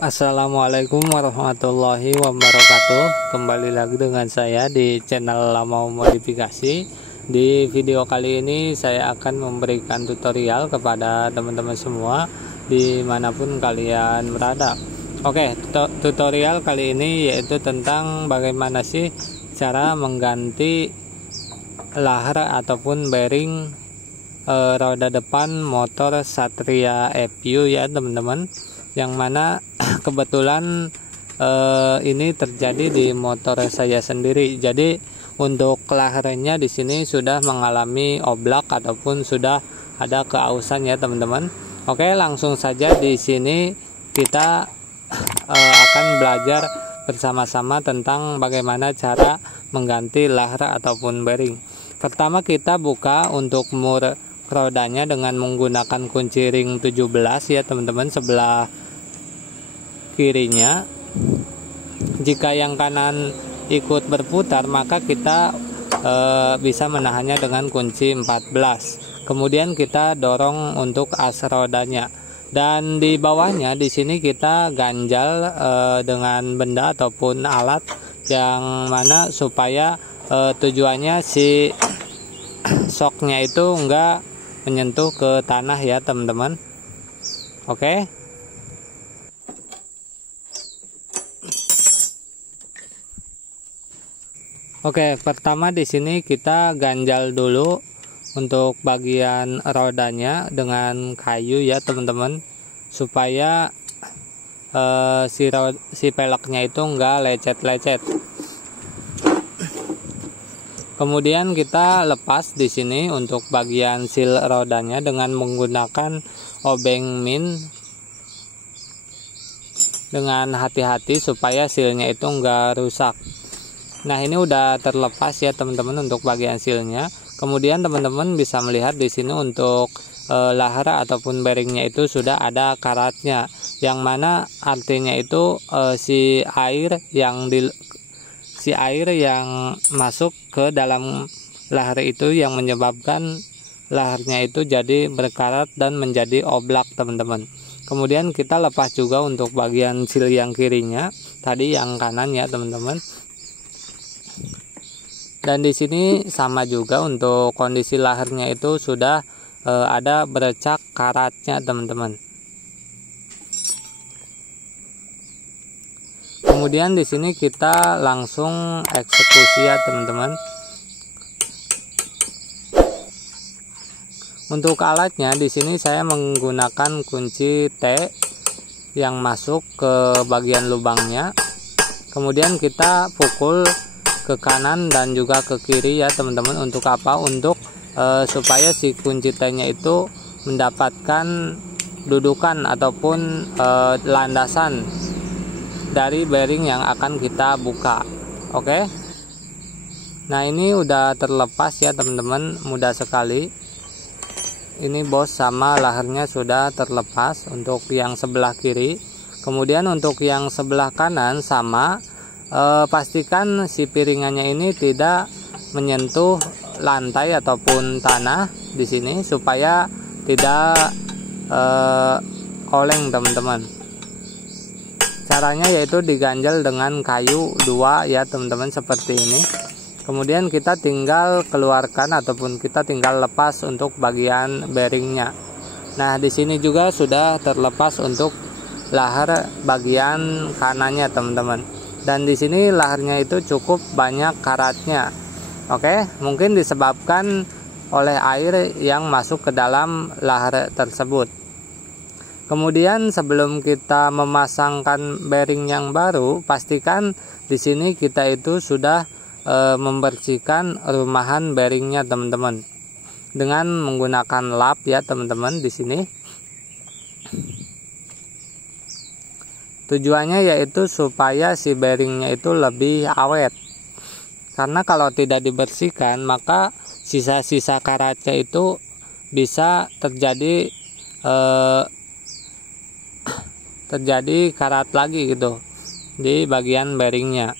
Assalamualaikum warahmatullahi wabarakatuh. Kembali lagi dengan saya di channel Lamau Modifikasi. Di video kali ini saya akan memberikan tutorial kepada teman-teman semua dimanapun kalian berada. Oke, tutorial kali ini yaitu tentang bagaimana sih cara mengganti lahar ataupun bearing roda depan motor Satria FU ya teman-teman, yang mana kebetulan ini terjadi di motor saya sendiri. Jadi untuk laharnya di sini sudah mengalami oblak ataupun sudah ada keausan ya teman-teman. Oke, langsung saja di sini kita akan belajar bersama-sama tentang bagaimana cara mengganti lahar ataupun bearing. Pertama kita buka untuk mur rodanya dengan menggunakan kunci ring 17 ya teman-teman, sebelah kirinya. Jika yang kanan ikut berputar maka kita bisa menahannya dengan kunci 14. Kemudian kita dorong untuk as rodanya, dan di bawahnya di sini kita ganjal dengan benda ataupun alat yang mana supaya tujuannya si shocknya itu enggak menyentuh ke tanah ya teman-teman. Oke. Oke, pertama di sini kita ganjal dulu untuk bagian rodanya dengan kayu ya teman-teman, supaya si peleknya itu enggak lecet-lecet. Kemudian kita lepas di sini untuk bagian seal rodanya dengan menggunakan obeng min dengan hati-hati supaya sealnya itu enggak rusak. Nah, ini udah terlepas ya teman-teman untuk bagian sealnya. Kemudian teman-teman bisa melihat di sini untuk lahar ataupun bearingnya itu sudah ada karatnya, yang mana artinya itu si air yang masuk ke dalam lahar itu yang menyebabkan laharnya itu jadi berkarat dan menjadi oblak teman-teman. Kemudian kita lepas juga untuk bagian seal yang kirinya, tadi yang kanan ya teman-teman. Dan di sini sama juga untuk kondisi laharnya itu sudah ada bercak karatnya teman-teman. Kemudian di sini kita langsung eksekusi ya teman-teman. Untuk alatnya di sini saya menggunakan kunci T yang masuk ke bagian lubangnya. Kemudian kita pukul ke kanan dan juga ke kiri ya teman-teman. Untuk apa? Untuk supaya si kunci T-nya itu mendapatkan dudukan ataupun landasan dari bearing yang akan kita buka. Oke. Nah, ini udah terlepas ya teman-teman, mudah sekali. Ini bos sama laharnya sudah terlepas untuk yang sebelah kiri. Kemudian untuk yang sebelah kanan sama, pastikan si piringannya ini tidak menyentuh lantai ataupun tanah di sini supaya tidak oleng teman-teman. Caranya yaitu diganjal dengan kayu 2 ya teman-teman, seperti ini. Kemudian kita tinggal keluarkan ataupun kita tinggal lepas untuk bagian bearingnya. Nah, di sini juga sudah terlepas untuk lahar bagian kanannya teman-teman. Dan di sini laharnya itu cukup banyak karatnya. Oke, mungkin disebabkan oleh air yang masuk ke dalam lahar tersebut. Kemudian sebelum kita memasangkan bearing yang baru, pastikan di sini kita itu sudah membersihkan rumahan bearingnya teman-teman dengan menggunakan lap ya teman-teman di sini. Tujuannya yaitu supaya si bearingnya itu lebih awet. Karena kalau tidak dibersihkan maka sisa-sisa karatnya itu bisa terjadi karat lagi gitu di bagian bearingnya.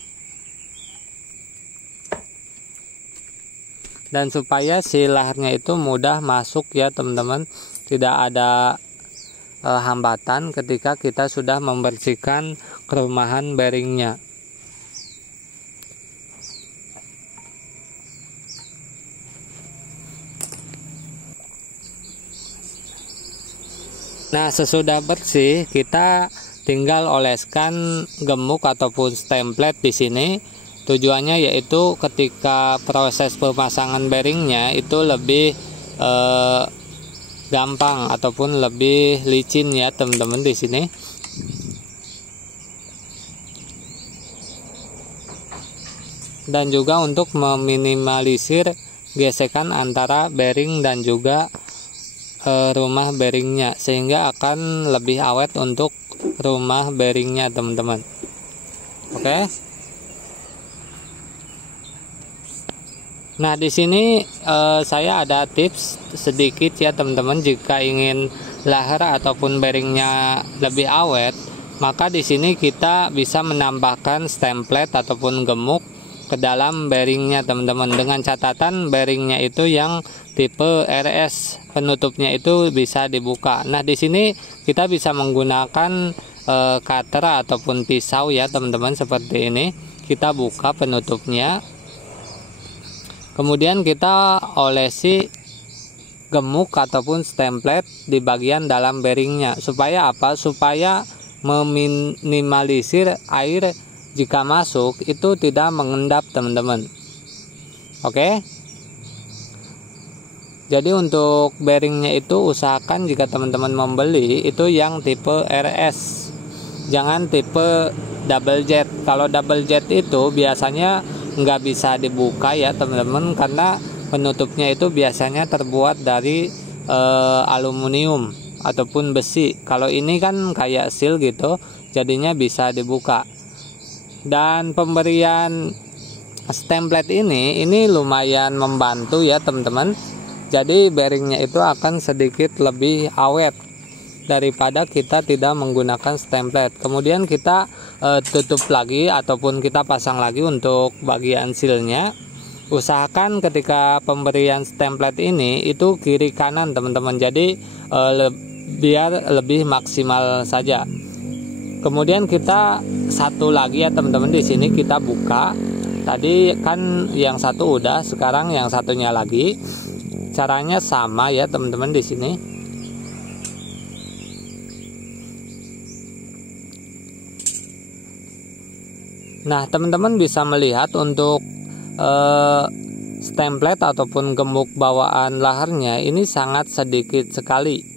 Dan supaya si laharnya itu mudah masuk ya teman-teman, tidak ada hambatan ketika kita sudah membersihkan kerumahan bearingnya. Nah, sesudah bersih kita tinggal oleskan gemuk ataupun stemplet di sini. Tujuannya yaitu ketika proses pemasangan bearingnya itu lebih gampang ataupun lebih licin ya teman-teman di sini. Dan juga untuk meminimalisir gesekan antara bearing dan juga rumah bearingnya, sehingga akan lebih awet untuk rumah bearingnya teman-teman. Oke. Nah, di sini saya ada tips sedikit ya teman-teman. Jika ingin lahar ataupun bearingnya lebih awet, maka di sini kita bisa menambahkan stemplet ataupun gemuk ke dalam bearingnya teman-teman, dengan catatan bearingnya itu yang tipe RS, penutupnya itu bisa dibuka. Nah, di sini kita bisa menggunakan cutter ataupun pisau ya teman-teman, seperti ini. Kita buka penutupnya, kemudian kita olesi gemuk ataupun stemplet di bagian dalam bearingnya. Supaya apa? Supaya meminimalisir air jika masuk itu tidak mengendap teman-teman. Oke. Jadi untuk bearingnya itu usahakan jika teman-teman membeli itu yang tipe RS, jangan tipe double jet. Kalau double jet itu biasanya nggak bisa dibuka ya teman-teman, karena penutupnya itu biasanya terbuat dari aluminium ataupun besi. Kalau ini kan kayak seal gitu, jadinya bisa dibuka. Dan pemberian stemplet ini lumayan membantu ya teman-teman. Jadi bearingnya itu akan sedikit lebih awet daripada kita tidak menggunakan stemplet. Kemudian kita tutup lagi ataupun kita pasang lagi untuk bagian sealnya. Usahakan ketika pemberian stemplet ini itu kiri kanan teman-teman. Jadi biar lebih maksimal saja. Kemudian kita satu lagi ya teman-teman, di sini kita buka. Tadi kan yang satu udah, sekarang yang satunya lagi. Caranya sama ya teman-teman di sini. Nah, teman-teman bisa melihat untuk stemplet ataupun gemuk bawaan laharnya ini sangat sedikit sekali.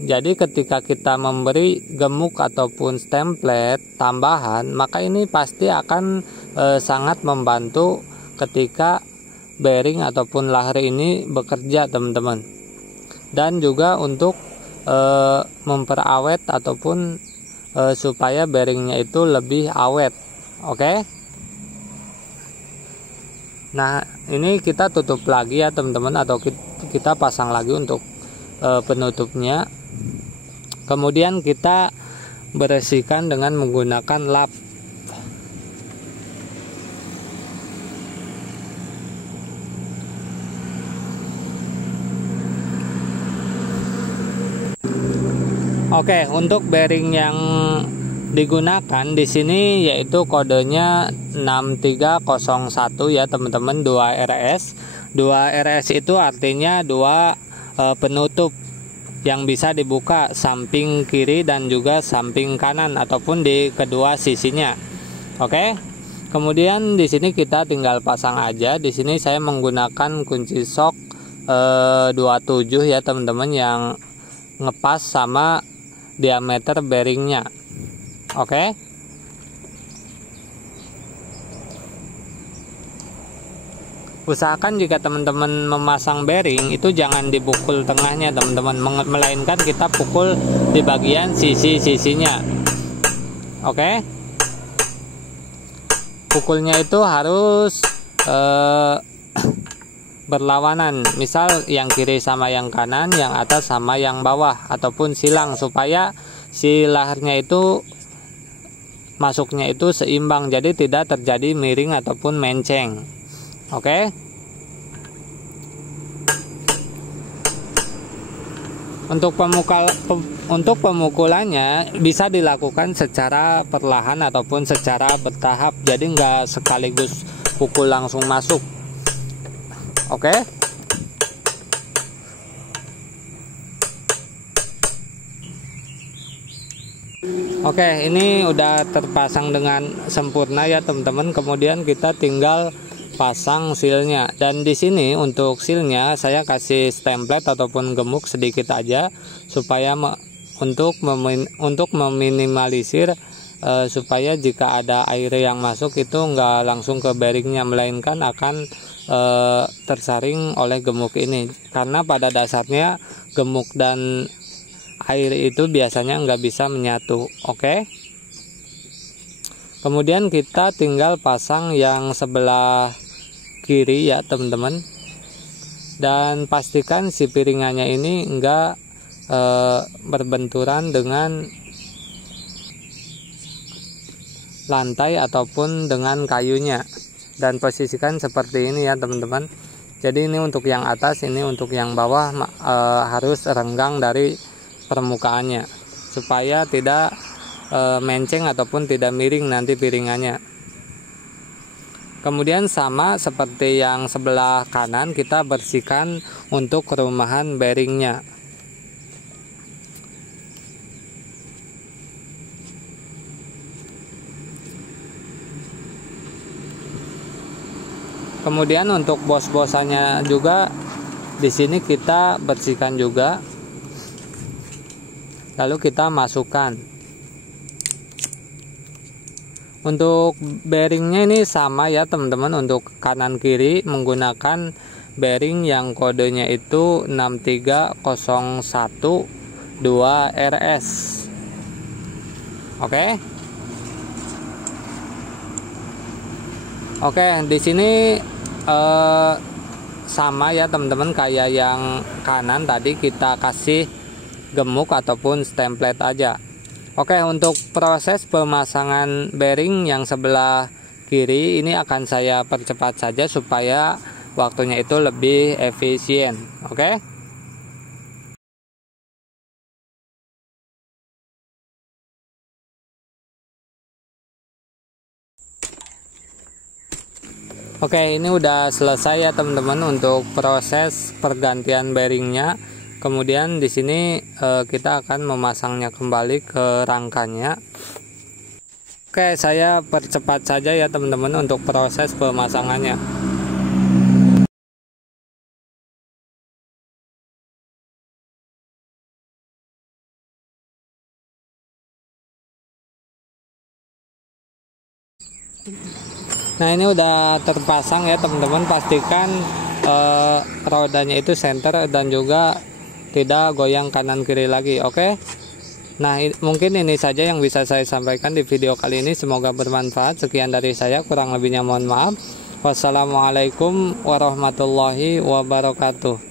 Jadi ketika kita memberi gemuk ataupun stemplet tambahan, maka ini pasti akan sangat membantu ketika bearing ataupun lahar ini bekerja teman-teman. Dan juga untuk memperawet ataupun supaya bearingnya itu lebih awet. Oke. Nah, ini kita tutup lagi ya teman-teman, atau kita pasang lagi untuk penutupnya. Kemudian kita bersihkan dengan menggunakan lap. Oke, untuk bearing yang digunakan di sini yaitu kodenya 6301 ya teman-teman, 2RS. 2RS itu artinya 2 penutup yang bisa dibuka samping kiri dan juga samping kanan ataupun di kedua sisinya. Oke. Kemudian di sini kita tinggal pasang aja. Di sini saya menggunakan kunci sok 27 ya teman-teman, yang ngepas sama diameter bearingnya. Oke. Usahakan jika teman-teman memasang bearing itu jangan dipukul tengahnya teman-teman, melainkan kita pukul di bagian sisi-sisinya. Oke. Pukulnya itu harus berlawanan, misal yang kiri sama yang kanan, yang atas sama yang bawah, ataupun silang, supaya si laharnya itu masuknya itu seimbang, jadi tidak terjadi miring ataupun menceng. Oke. Untuk pemukulannya bisa dilakukan secara perlahan ataupun secara bertahap, jadi nggak sekaligus pukul langsung masuk. Oke. Oke, ini udah terpasang dengan sempurna ya teman-teman. Kemudian kita tinggal pasang sealnya, dan di sini untuk sealnya saya kasih template ataupun gemuk sedikit aja supaya untuk meminimalisir supaya jika ada air yang masuk itu nggak langsung ke bearingnya, melainkan akan tersaring oleh gemuk ini, karena pada dasarnya gemuk dan air itu biasanya nggak bisa menyatu. Oke. Kemudian kita tinggal pasang yang sebelah kiri ya teman-teman, dan pastikan si piringannya ini enggak berbenturan dengan lantai ataupun dengan kayunya, dan posisikan seperti ini ya teman-teman. Jadi ini untuk yang atas, ini untuk yang bawah harus renggang dari permukaannya supaya tidak menceng ataupun tidak miring nanti piringannya. Kemudian sama seperti yang sebelah kanan, kita bersihkan untuk kerumahan bearingnya. Kemudian untuk bos-bosannya juga di sini kita bersihkan juga. Lalu kita masukkan. Untuk bearingnya ini sama ya teman-teman, untuk kanan kiri menggunakan bearing yang kodenya itu 63012 RS. Oke, di sini sama ya teman-teman kayak yang kanan tadi, kita kasih gemuk ataupun template aja. Oke, untuk proses pemasangan bearing yang sebelah kiri ini akan saya percepat saja supaya waktunya itu lebih efisien. Oke. Oke, ini udah selesai ya teman-teman untuk proses pergantian bearingnya. Kemudian di sini kita akan memasangnya kembali ke rangkanya. Oke, saya percepat saja ya teman-teman untuk proses pemasangannya. Nah, ini udah terpasang ya teman-teman. Pastikan rodanya itu center dan juga tidak goyang kanan kiri lagi. Oke. Nah, mungkin ini saja yang bisa saya sampaikan di video kali ini. Semoga bermanfaat. Sekian dari saya, kurang lebihnya mohon maaf. Wassalamualaikum warahmatullahi wabarakatuh.